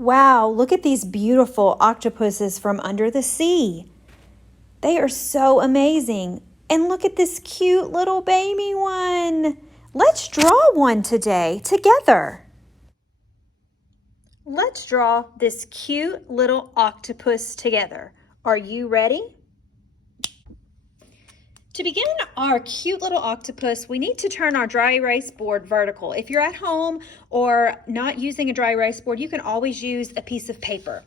Wow, look at these beautiful octopuses from under the sea. They are so amazing. And look at this cute little baby one. Let's draw one today together. Let's draw this cute little octopus together. Are you ready? To begin our cute little octopus, we need to turn our dry erase board vertical. If you're at home or not using a dry erase board, you can always use a piece of paper.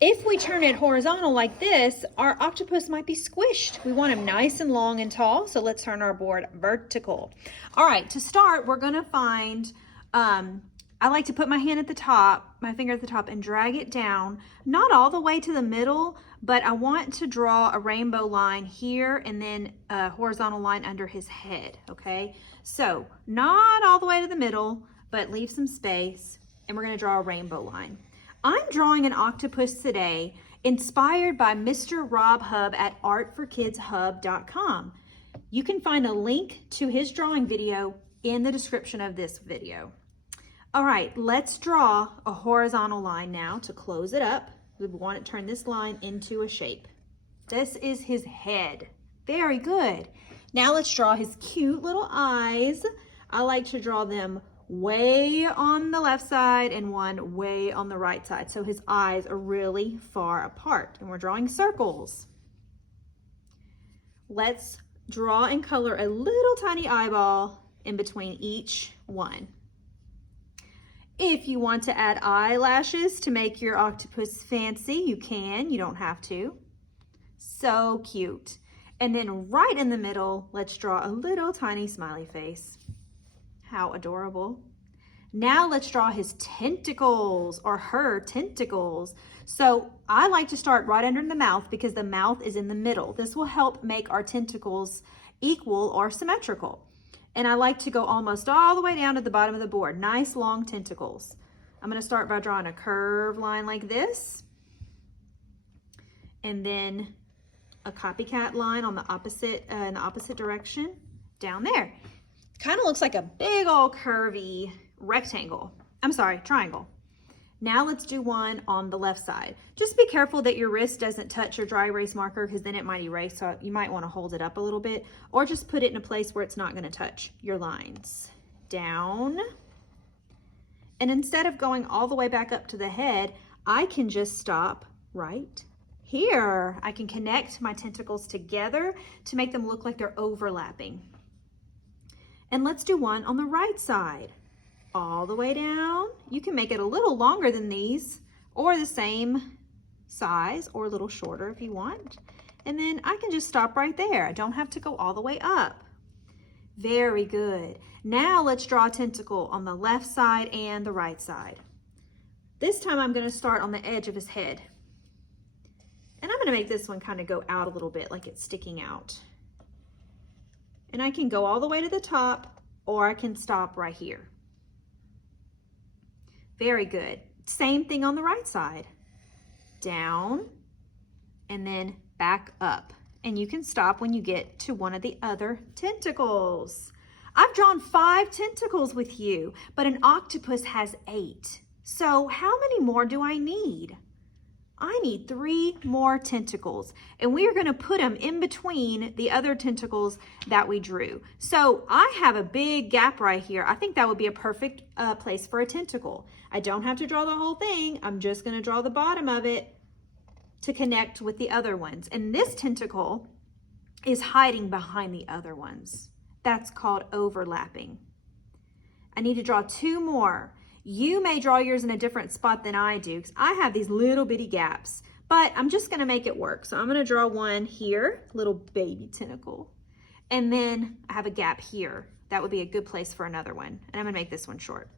If we turn it horizontal like this, our octopus might be squished. We want him nice and long and tall, so let's turn our board vertical. All right, to start, we're gonna find, I like to put my hand at the top, my finger at the top, and drag it down, not all the way to the middle, but I want to draw a rainbow line here and then a horizontal line under his head, okay? So not all the way to the middle, but leave some space, and we're gonna draw a rainbow line. I'm drawing an octopus today inspired by Mr. Rob Hub at artforkidshub.com. You can find a link to his drawing video in the description of this video. All right, let's draw a horizontal line now to close it up. We want to turn this line into a shape. This is his head. Very good. Now let's draw his cute little eyes. I like to draw them way on the left side and one way on the right side. So his eyes are really far apart, and we're drawing circles. Let's draw and color a little tiny eyeball in between each one. If you want to add eyelashes to make your octopus fancy, you can. You don't have to. So cute. And then right in the middle, let's draw a little tiny smiley face. How adorable. Now let's draw his tentacles, or her tentacles. So I like to start right under the mouth because the mouth is in the middle. This will help make our tentacles equal or symmetrical. And I like to go almost all the way down to the bottom of the board. Nice long tentacles. I'm going to start by drawing a curved line like this. And then a copycat line on the opposite, in the opposite direction down there. Kind of looks like a big old curvy rectangle. I'm sorry, triangle. Now let's do one on the left side. Just be careful that your wrist doesn't touch your dry erase marker because then it might erase, so you might want to hold it up a little bit or just put it in a place where it's not going to touch your lines. Down. And instead of going all the way back up to the head, I can just stop right here. I can connect my tentacles together to make them look like they're overlapping. And let's do one on the right side. All the way down. You can make it a little longer than these or the same size or a little shorter if you want. And then I can just stop right there. I don't have to go all the way up. Very good. Now let's draw a tentacle on the left side and the right side. This time I'm going to start on the edge of his head. And I'm going to make this one kind of go out a little bit like it's sticking out. And I can go all the way to the top or I can stop right here. Very good. Same thing on the right side. Down and then back up. And you can stop when you get to one of the other tentacles. I've drawn 5 tentacles with you, but an octopus has 8. So how many more do I need? I need 3 more tentacles, and we are going to put them in between the other tentacles that we drew. So I have a big gap right here. I think that would be a perfect place for a tentacle. I don't have to draw the whole thing. I'm just going to draw the bottom of it to connect with the other ones. And this tentacle is hiding behind the other ones. That's called overlapping. I need to draw 2 more. You may draw yours in a different spot than I do because I have these little bitty gaps, but I'm just going to make it work. So I'm going to draw one here, little baby tentacle, and then I have a gap here. That would be a good place for another one. And I'm going to make this one short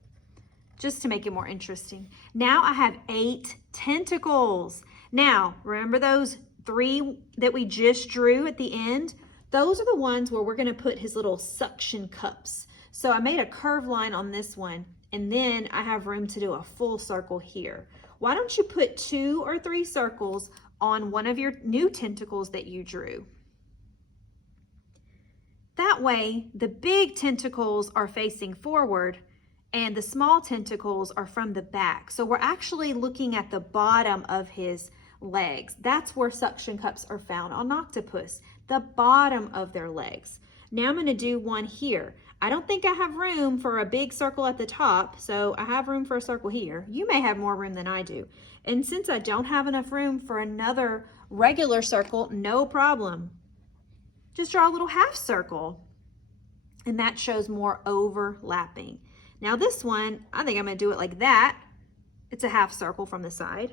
just to make it more interesting. Now I have 8 tentacles. Now, remember those 3 that we just drew at the end? Those are the ones where we're going to put his little suction cups. So I made a curved line on this one. And then I have room to do a full circle here. Why don't you put 2 or 3 circles on one of your new tentacles that you drew? That way, the big tentacles are facing forward and the small tentacles are from the back. So we're actually looking at the bottom of his legs. That's where suction cups are found on octopus, the bottom of their legs. Now I'm going to do one here. I don't think I have room for a big circle at the top, so I have room for a circle here. You may have more room than I do. And since I don't have enough room for another regular circle, no problem. Just draw a little half circle, and that shows more overlapping. Now this one, I think I'm going to do it like that. It's a half circle from the side.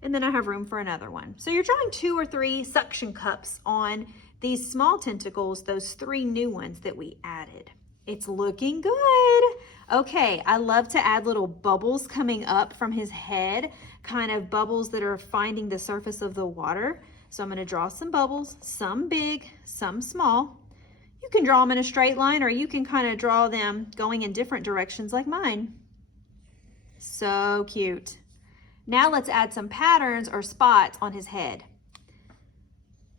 And then I have room for another one. So you're drawing 2 or 3 suction cups on these small tentacles, those 3 new ones that we added. It's looking good. Okay, I love to add little bubbles coming up from his head, kind of bubbles that are finding the surface of the water. So I'm going to draw some bubbles, some big, some small. You can draw them in a straight line, or you can kind of draw them going in different directions like mine. So cute. Now let's add some patterns or spots on his head.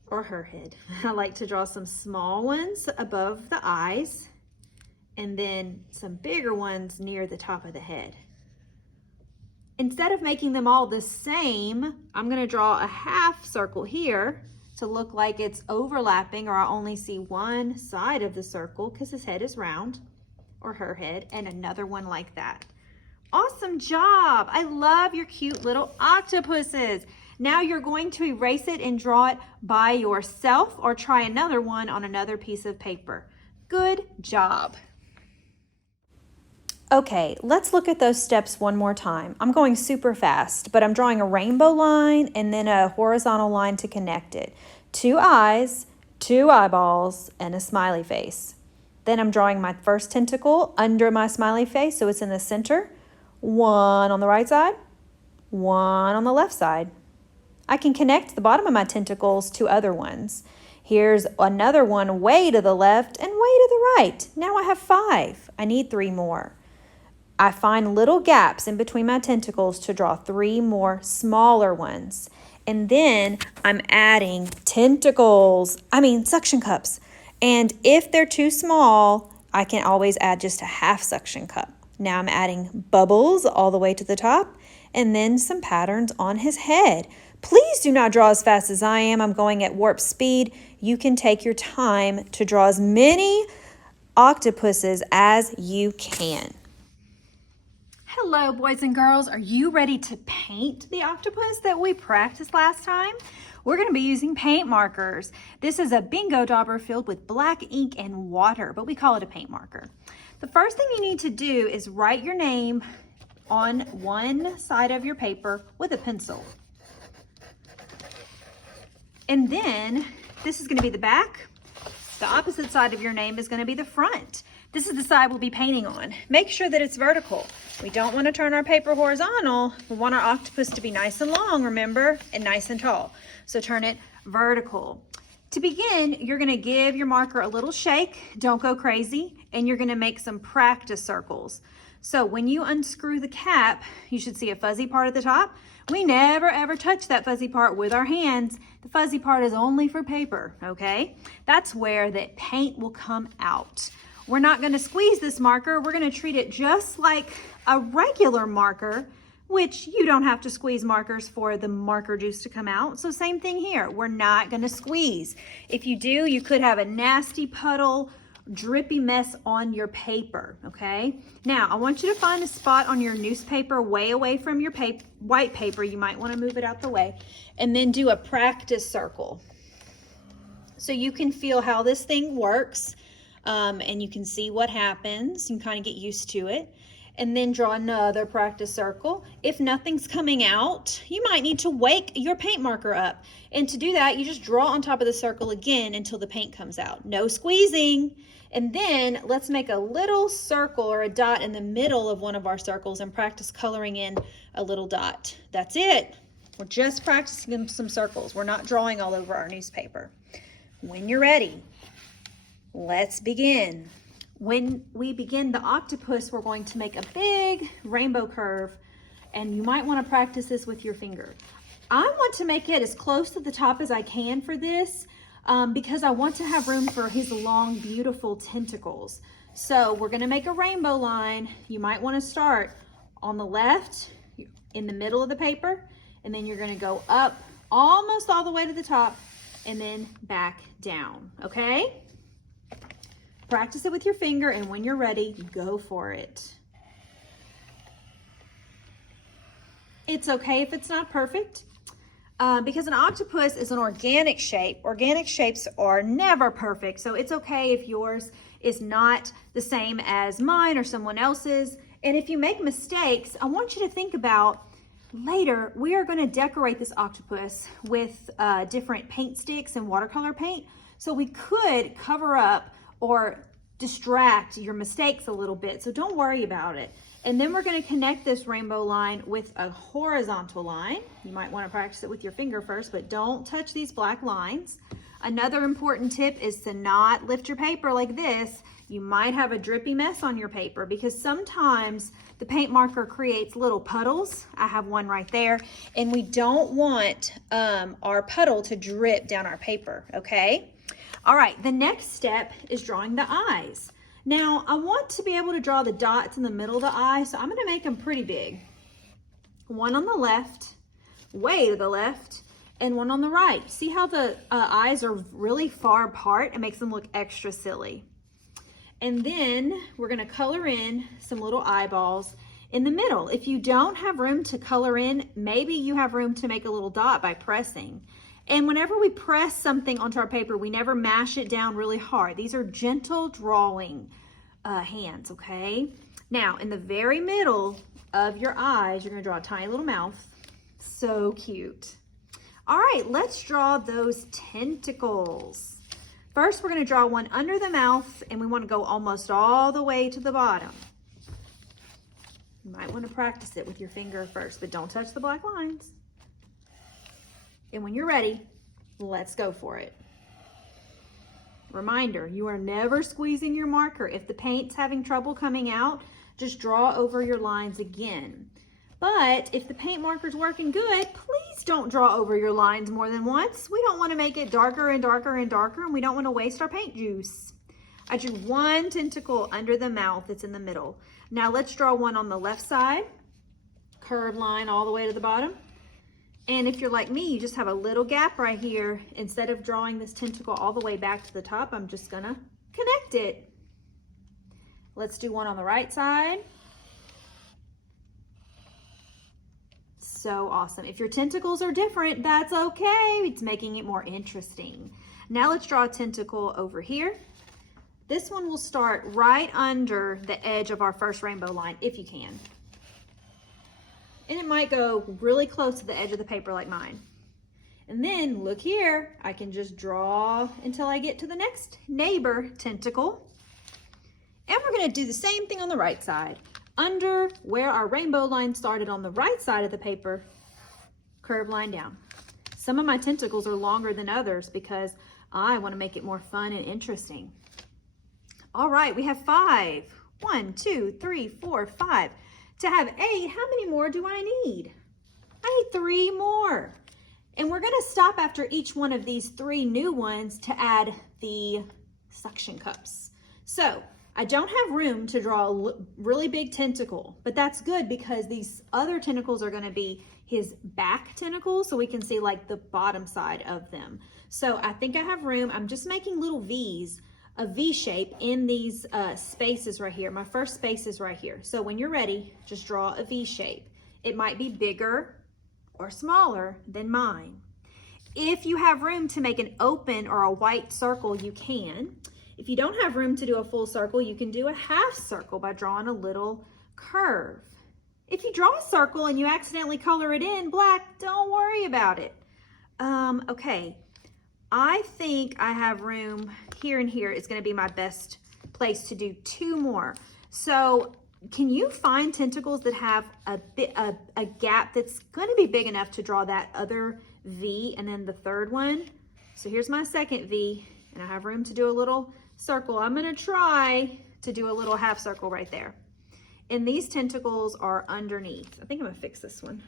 Or her head. I like to draw some small ones above the eyes, and then some bigger ones near the top of the head. Instead of making them all the same, I'm going to draw a half circle here to look like it's overlapping, or I only see one side of the circle because his head is round, or her head, and another one like that. Awesome job! I love your cute little octopuses. Now you're going to erase it and draw it by yourself, or try another one on another piece of paper. Good job. Okay, let's look at those steps one more time. I'm going super fast, but I'm drawing a rainbow line and then a horizontal line to connect it. 2 eyes, 2 eyeballs, and a smiley face. Then I'm drawing my first tentacle under my smiley face, so it's in the center. 1 on the right side, 1 on the left side. I can connect the bottom of my tentacles to other ones. Here's another one way to the left and way to the right. Now I have 5. I need 3 more. I find little gaps in between my tentacles to draw 3 more smaller ones. And then I'm adding suction cups. And if they're too small, I can always add just a half suction cup. Now I'm adding bubbles all the way to the top, and then some patterns on his head. Please do not draw as fast as I am. I'm going at warp speed. You can take your time to draw as many octopuses as you can. Hello, boys and girls. Are you ready to paint the octopus that we practiced last time? We're going to be using paint markers. This is a Bingo Dauber filled with black ink and water, but we call it a paint marker. The first thing you need to do is write your name on one side of your paper with a pencil. And then this is going to be the back. The opposite side of your name is going to be the front. This is the side we'll be painting on. Make sure that it's vertical. We don't want to turn our paper horizontal. We want our octopus to be nice and long, remember, and nice and tall. So turn it vertical. To begin, you're going to give your marker a little shake. Don't go crazy. And you're going to make some practice circles. So when you unscrew the cap, you should see a fuzzy part at the top. We never ever touch that fuzzy part with our hands. The fuzzy part is only for paper, okay? That's where that paint will come out. We're not going to squeeze this marker. We're going to treat it just like a regular marker, which you don't have to squeeze markers for the marker juice to come out. So same thing here. We're not going to squeeze. If you do, you could have a nasty puddle, drippy mess on your paper, okay? Now, I want you to find a spot on your newspaper way away from your white paper. You might want to move it out the way. And then do a practice circle. So you can feel how this thing works. And you can see what happens. You can kind of get used to it. And then draw another practice circle. If nothing's coming out, you might need to wake your paint marker up. And to do that, you just draw on top of the circle again until the paint comes out. No squeezing. And then let's make a little circle or a dot in the middle of one of our circles and practice coloring in a little dot. That's it. We're just practicing some circles. We're not drawing all over our newspaper. When you're ready, let's begin. When we begin the octopus, we're going to make a big rainbow curve, and you might want to practice this with your finger. I want to make it as close to the top as I can for this because I want to have room for his long, beautiful tentacles. So we're gonna make a rainbow line. You might wanna start on the left, in the middle of the paper, and then you're gonna go up almost all the way to the top and then back down, okay? Practice it with your finger, and when you're ready, go for it. It's okay if it's not perfect, because an octopus is an organic shape. Organic shapes are never perfect, so it's okay if yours is not the same as mine or someone else's. And if you make mistakes, I want you to think about later, we are going to decorate this octopus with different paint sticks and watercolor paint. So we could cover up or distract your mistakes a little bit. So don't worry about it. And then we're going to connect this rainbow line with a horizontal line. You might want to practice it with your finger first, but don't touch these black lines. Another important tip is to not lift your paper like this. You might have a drippy mess on your paper because sometimes the paint marker creates little puddles. I have one right there, and we don't want our puddle to drip down our paper, okay? All right, the next step is drawing the eyes. Now, I want to be able to draw the dots in the middle of the eye, so I'm gonna make them pretty big. One on the left, way to the left, and one on the right. See how the eyes are really far apart? It makes them look extra silly. And then we're gonna color in some little eyeballs in the middle. If you don't have room to color in, maybe you have room to make a little dot by pressing. And whenever we press something onto our paper, we never mash it down really hard. These are gentle drawing hands, okay? Now, in the very middle of your eyes, you're gonna draw a tiny little mouth. So cute. All right, let's draw those tentacles. First, we're gonna draw one under the mouth, and we wanna go almost all the way to the bottom. You might wanna practice it with your finger first, but don't touch the black lines. And when you're ready, let's go for it. Reminder, you are never squeezing your marker. If the paint's having trouble coming out, just draw over your lines again. But if the paint marker's working good, please don't draw over your lines more than once. We don't want to make it darker and darker and darker, and we don't want to waste our paint juice. I drew one tentacle under the mouth that's in the middle. Now let's draw one on the left side, curved line all the way to the bottom. And if you're like me, you just have a little gap right here. Instead of drawing this tentacle all the way back to the top, I'm just gonna connect it. Let's do one on the right side. So awesome. If your tentacles are different, that's okay. It's making it more interesting. Now let's draw a tentacle over here. This one will start right under the edge of our first rainbow line, if you can. And it might go really close to the edge of the paper like mine. And then look here, I can just draw until I get to the next neighbor tentacle. And we're gonna do the same thing on the right side. Under where our rainbow line started on the right side of the paper, curved line down. Some of my tentacles are longer than others because I wanna make it more fun and interesting. All right, we have 5. 1, 2, 3, 4, 5. To have 8, how many more do I need? I need 3 more. And we're gonna stop after each one of these 3 new ones to add the suction cups. So I don't have room to draw a really big tentacle, but that's good because these other tentacles are gonna be his back tentacles, so we can see like the bottom side of them. So I think I have room. I'm just making little V's, a V shape in these spaces right here. My first space is right here. So when you're ready, just draw a V shape. It might be bigger or smaller than mine. If you have room to make an open or a white circle, you can. If you don't have room to do a full circle, you can do a half circle by drawing a little curve. If you draw a circle and you accidentally color it in black, don't worry about it. Okay, I think I have room here and here is gonna be my best place to do 2 more. So can you find tentacles that have a gap that's gonna be big enough to draw that other V and then the third one? So here's my second V, and I have room to do a little circle. I'm gonna try to do a little half circle right there. And these tentacles are underneath. I think I'm gonna fix this one.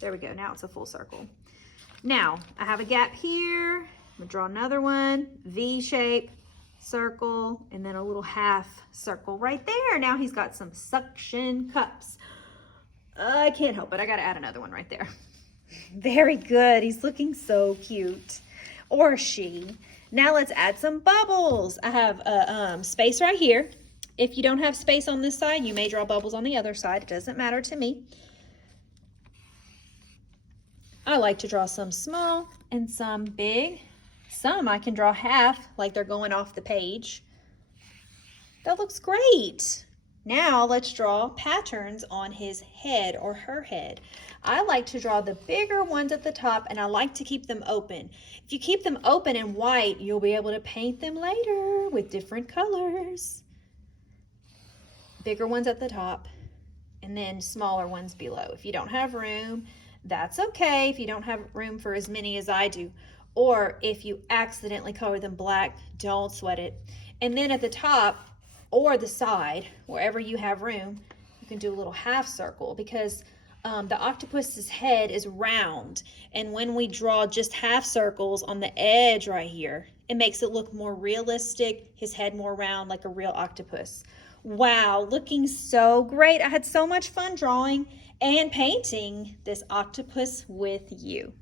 There we go, now it's a full circle. Now, I have a gap here. I'm gonna draw another one, V shape, circle, and then a little half circle right there. Now he's got some suction cups. I can't help it. I got to add another one right there. Very good. He's looking so cute. Or she. Now let's add some bubbles. I have a space right here. If you don't have space on this side, you may draw bubbles on the other side. It doesn't matter to me. I like to draw some small and some big. Some I can draw half, like they're going off the page. That looks great. Now let's draw patterns on his head or her head. I like to draw the bigger ones at the top, and I like to keep them open. If you keep them open and white, you'll be able to paint them later with different colors. Bigger ones at the top, and then smaller ones below. If you don't have room, that's okay. If you don't have room for as many as I do, or if you accidentally color them black, don't sweat it. And then at the top or the side, wherever you have room, you can do a little half circle, because the octopus's head is round, and when we draw just half circles on the edge right here, it makes it look more realistic, his head more round like a real octopus. Wow, looking so great. I had so much fun drawing and painting this octopus with you.